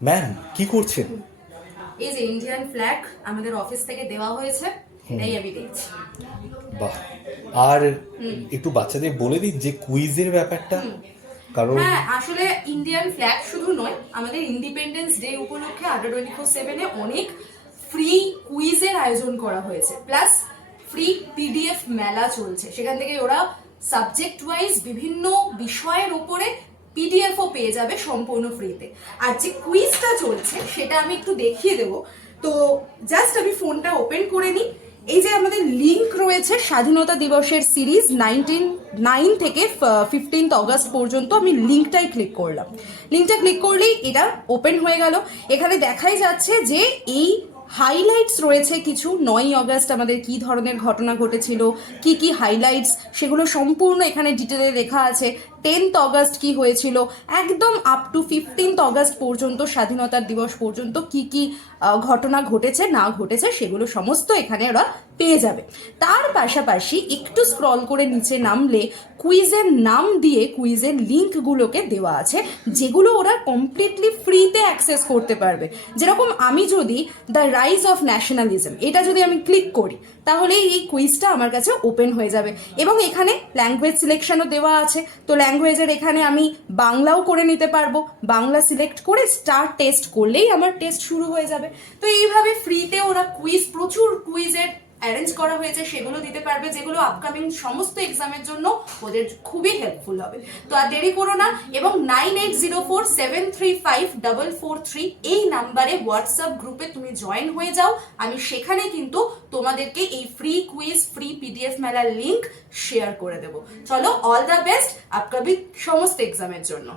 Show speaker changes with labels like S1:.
S1: Ma'am কি করছেন?
S2: এই যে ইন্ডিয়ান ফ্ল্যাগ আমাদের অফিস থেকে দেওয়া হয়েছে এই আমি দেখছি।
S1: বাহ। আর একটু বাচ্চাদের বলে দিন যে কুইজের ব্যাপারটা। কারণ
S2: হ্যাঁ আসলে ইন্ডিয়ান ফ্ল্যাগ শুধু নয় আমাদের ইন্ডিপেন্ডেন্স ডে উপলক্ষে আন্ডার টোয়েন্টি ফোর সেভেনে অনেক ফ্রি কুইজের আয়োজন করা হয়েছে। প্লাস ফ্রি পিডিএফ মেলা চলছে। সেখান থেকে ওরা সাবজেক্ট ওয়াইজ বিভিন্ন বিষয়ের উপরে পিডিএফও পেয়ে যাবে সম্পূর্ণ ফ্রিতে আর যে কুইজটা চলছে, সেটা আমি একটু দেখিয়ে দেবো। তো জাস্ট আমি ফোনটা ওপেন করে নিই। এই যে আমাদের লিঙ্ক রয়েছে, স্বাধীনতা দিবসের সিরিজ নাইনটিন নাইন থেকে ফিফটিন্থ অগস্ট পর্যন্ত আমি লিঙ্কটাই ক্লিক করলাম। লিঙ্কটা ক্লিক করলেই এটা ওপেন হয়ে গেল। এখানে দেখাই যাচ্ছে যে এই হাইলাইটস রয়েছে কিছু? নয়ই অগস্ট আমাদের কি ধরনের ঘটনা ঘটেছিল? কি কি হাইলাইটস সেগুলো সম্পূর্ণ এখানে ডিটেলে লেখা আছে। টেন্থ অগস্ট কি হয়েছিল? একদম আপ টু ফিফটিন্থ অগস্ট পর্যন্ত, স্বাধীনতার দিবস পর্যন্ত কি কি ঘটনা ঘটেছে, না ঘটেছে, সেগুলো সমস্ত এখানে ওরা পেয়ে যাবে। তার পাশাপাশি একটু স্ক্রল করে নিচে নামলে কুইজের নাম দিয়ে কুইজের লিঙ্কগুলোকে দেওয়া আছে, যেগুলো ওরা কমপ্লিটলি ফ্রিতে অ্যাক্সেস করতে পারবে। যেরকম আমি যদি দ্য রাইজ অফ ন্যাশনালিজম এটা যদি আমি ক্লিক করি, তাহলে এই কুইজটা আমার কাছে ওপেন হয়ে যাবে। এবং এখানে ল্যাঙ্গুয়েজ সিলেকশনও দেওয়া আছে। তো ল্যাঙ্গুয়েজের এখানে আমি বাংলাও করে নিতে পারব। বাংলা সিলেক্ট করে স্টার টেস্ট করলেই আমার টেস্ট শুরু হয়ে যাবে। তো এইভাবে ফ্রিতে ওরা কুইজ প্রচুর কুইজের অ্যারেঞ্জ করা হয়েছে, সেগুলো দিতে পারবে, যেগুলো আপকামিং সমস্ত এক্সামের জন্য ওদের খুবই হেল্পফুল হবে। তো আর দেরি করো না এবং nine eight zero four seven three five double four three এই নাম্বারে হোয়াটসঅ্যাপ গ্রুপে তুমি জয়েন হয়ে যাও। আমি সেখানে কিন্তু তোমাদেরকে এই ফ্রি কুইজ ফ্রি পিডিএফ মেলার লিঙ্ক শেয়ার করে দেবো। চলো অল দ্য বেস্ট আপকামিং সমস্ত এক্সামের জন্য।